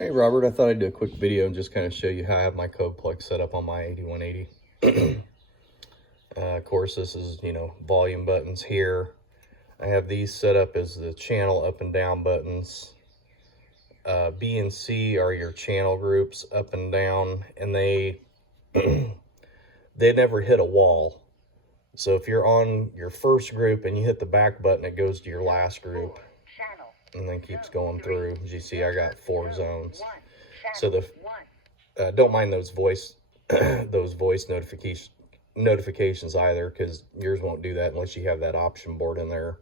Hey Robert, I thought I'd do a quick video and just kind of show you how I have my code plug set up on my 8180. Of course, this is, volume buttons here. I have these set up as the channel up and down buttons. B and C are your channel groups up and down, and they they never hit a wall. So if you're on your first group and you hit the back button, it goes to your last group and then keeps going through. As you see, I got 4 zones. So don't mind those voice notifications either, because yours won't do that unless you have that option board in there.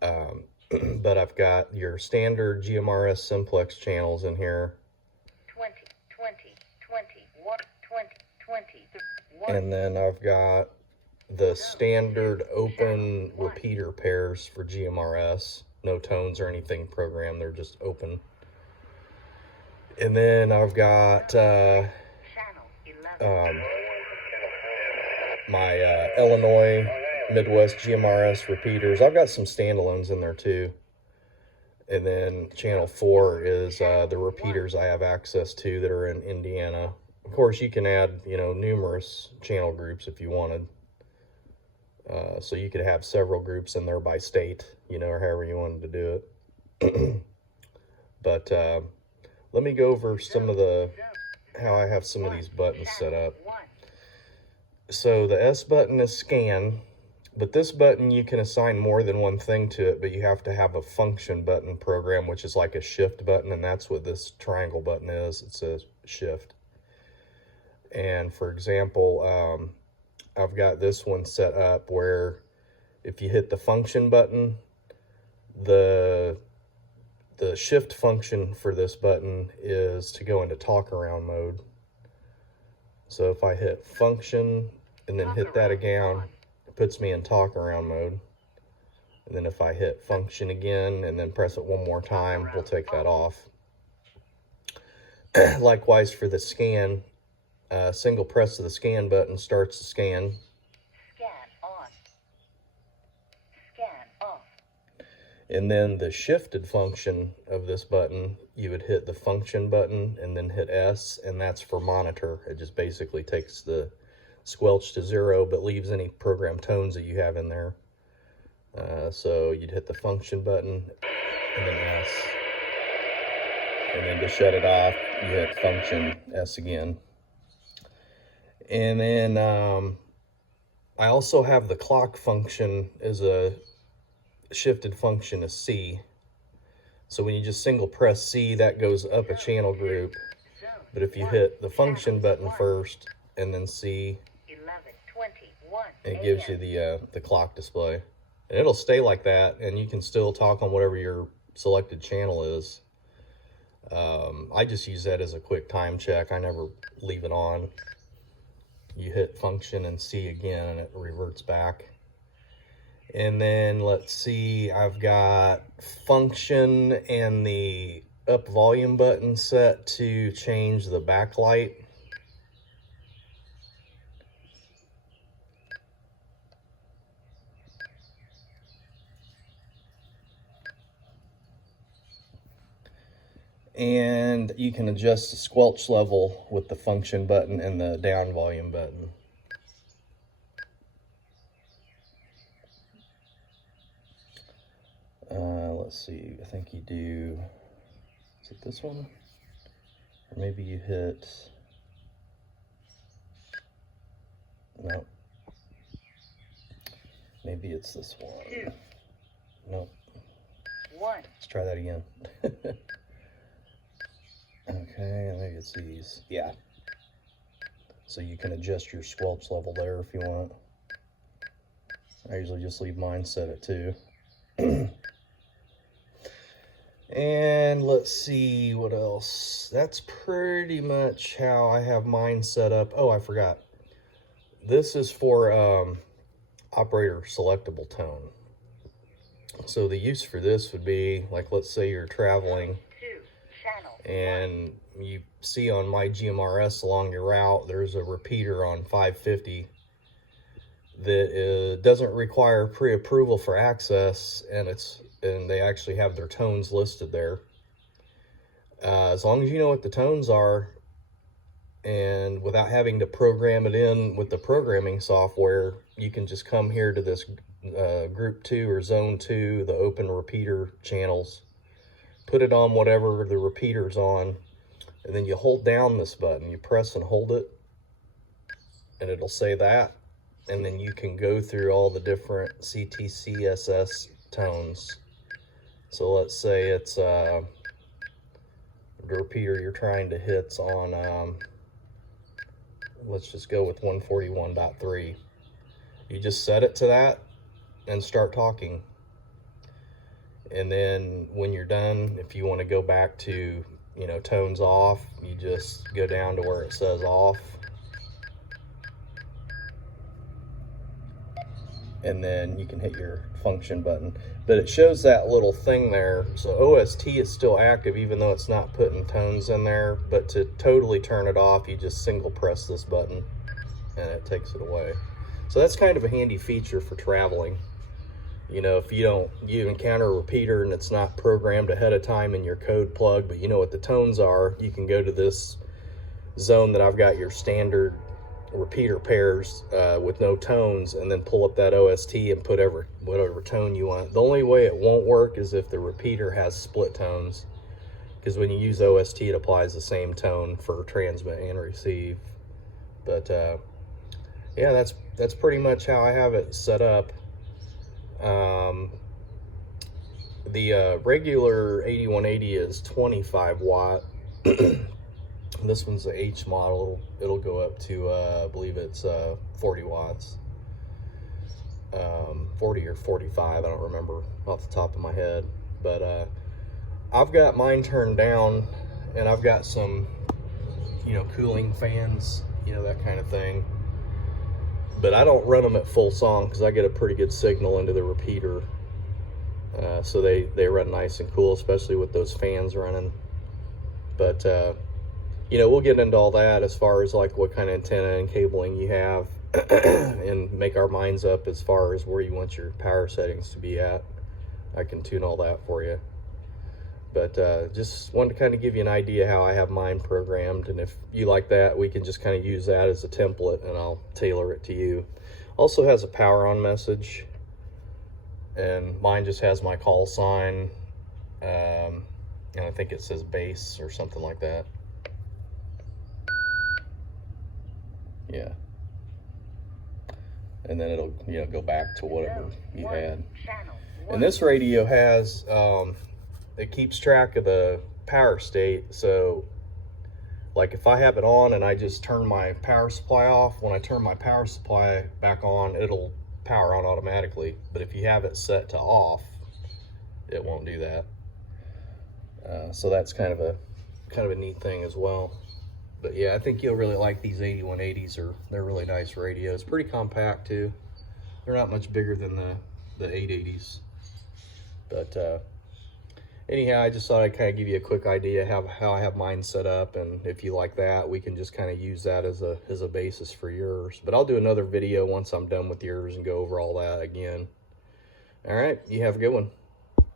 But I've got your standard GMRS simplex channels in here. 20, 20, 21, 20, 20, 1. And then I've got the standard open repeater pairs for GMRS. No tones or anything programmed, they're just open. And then I've got my Illinois Midwest GMRS repeaters. I've got some standalones in there too. And then channel 4 is the repeaters I have access to that are in Indiana. Of course, you can add, numerous channel groups if you wanted. So you could have several groups in there by state, or however you wanted to do it. But let me go over how I have some of these buttons set up. So the S button is scan, but this button you can assign more than one thing to it, but you have to have a function button program, which is like a shift button, and that's what this triangle button is. It says shift. And for example, I've got this one set up where if you hit the function button, the shift function for this button is to go into talk around mode. So if I hit function and then hit that again, it puts me in talk around mode. And then if I hit function again and then press it one more time, we'll take that off. Likewise for the scan, single press of the scan button starts the scan. Scan on. Scan off. And then the shifted function of this button, you would hit the function button and then hit S, and that's for monitor. It just basically takes the squelch to 0, but leaves any program tones that you have in there. So you'd hit the function button and then S. And then to shut it off, you hit function S again. And then I also have the clock function as a shifted function as C. So when you just single press C, that goes up a channel group. But if you hit the function button first and then C, 11, 21, it gives you the clock display. And it'll stay like that, and you can still talk on whatever your selected channel is. I just use that as a quick time check. I never leave it on. You hit function and C again, and it reverts back. And then let's see, I've got function and the up volume button set to change the backlight. And you can adjust the squelch level with the function button and the down volume button. Let's see, I think you do, is it this one? Or maybe you hit, no. Maybe it's this one. 2, Nope. 1. Let's try that again. Okay, maybe it's these. Yeah. So you can adjust your squelch level there if you want. I usually just leave mine set at 2. And let's see what else. That's pretty much how I have mine set up. Oh, I forgot. This is for operator selectable tone. So the use for this would be, like, let's say you're traveling and you see on my GMRS along your route, there's a repeater on 550 that doesn't require pre-approval for access, and they actually have their tones listed there. As long as you know what the tones are, and without having to program it in with the programming software, you can just come here to this group 2 or zone 2, the open repeater channels, put it on whatever the repeater's on, and then you hold down this button. You press and hold it, and it'll say that, and then you can go through all the different CTCSS tones. So let's say it's the repeater you're trying to hit's on, let's just go with 141.3. You just set it to that and start talking. And then when you're done, if you want to go back to, you know, tones off, you just go down to where it says off. And then you can hit your function button. But it shows that little thing there. So OST is still active even though it's not putting tones in there. But to totally turn it off, you just single press this button and it takes it away. So that's kind of a handy feature for traveling. You know, if you encounter a repeater and it's not programmed ahead of time in your code plug, but you know what the tones are, you can go to this zone that I've got your standard repeater pairs with no tones, and then pull up that OST and put whatever tone you want. The only way it won't work is if the repeater has split tones, because when you use OST it applies the same tone for transmit and receive. But yeah, that's pretty much how I have it set up. The regular 8180 is 25 watt. This one's the H model. It'll go up to I believe it's 40 watts, 40 or 45, I don't remember off the top of my head. But I've got mine turned down, and I've got some, you know, cooling fans, you know, that kind of thing. But I don't run them at full song because I get a pretty good signal into the repeater. So they run nice and cool, especially with those fans running. But you know, we'll get into all that as far as like what kind of antenna and cabling you have and make our minds up as far as where you want your power settings to be at. I can tune all that for you. But just wanted to kind of give you an idea how I have mine programmed, and if you like that, we can just kind of use that as a template and I'll tailor it to you. Also has a power on message, and mine just has my call sign, and I think it says base or something like that. Yeah. And then it'll, you know, go back to whatever you had. And this radio has, it keeps track of the power state. So like if I have it on and I just turn my power supply off, when I turn my power supply back on, it'll power on automatically. But if you have it set to off, it won't do that. So that's kind of a neat thing as well. But yeah, I think you'll really like these 8180s. They're really nice radios. Pretty compact too. They're not much bigger than the 880s. But anyhow, I just thought I'd kind of give you a quick idea how I have mine set up, and if you like that, we can just kind of use that as a basis for yours. But I'll do another video once I'm done with yours and go over all that again. All right, you have a good one.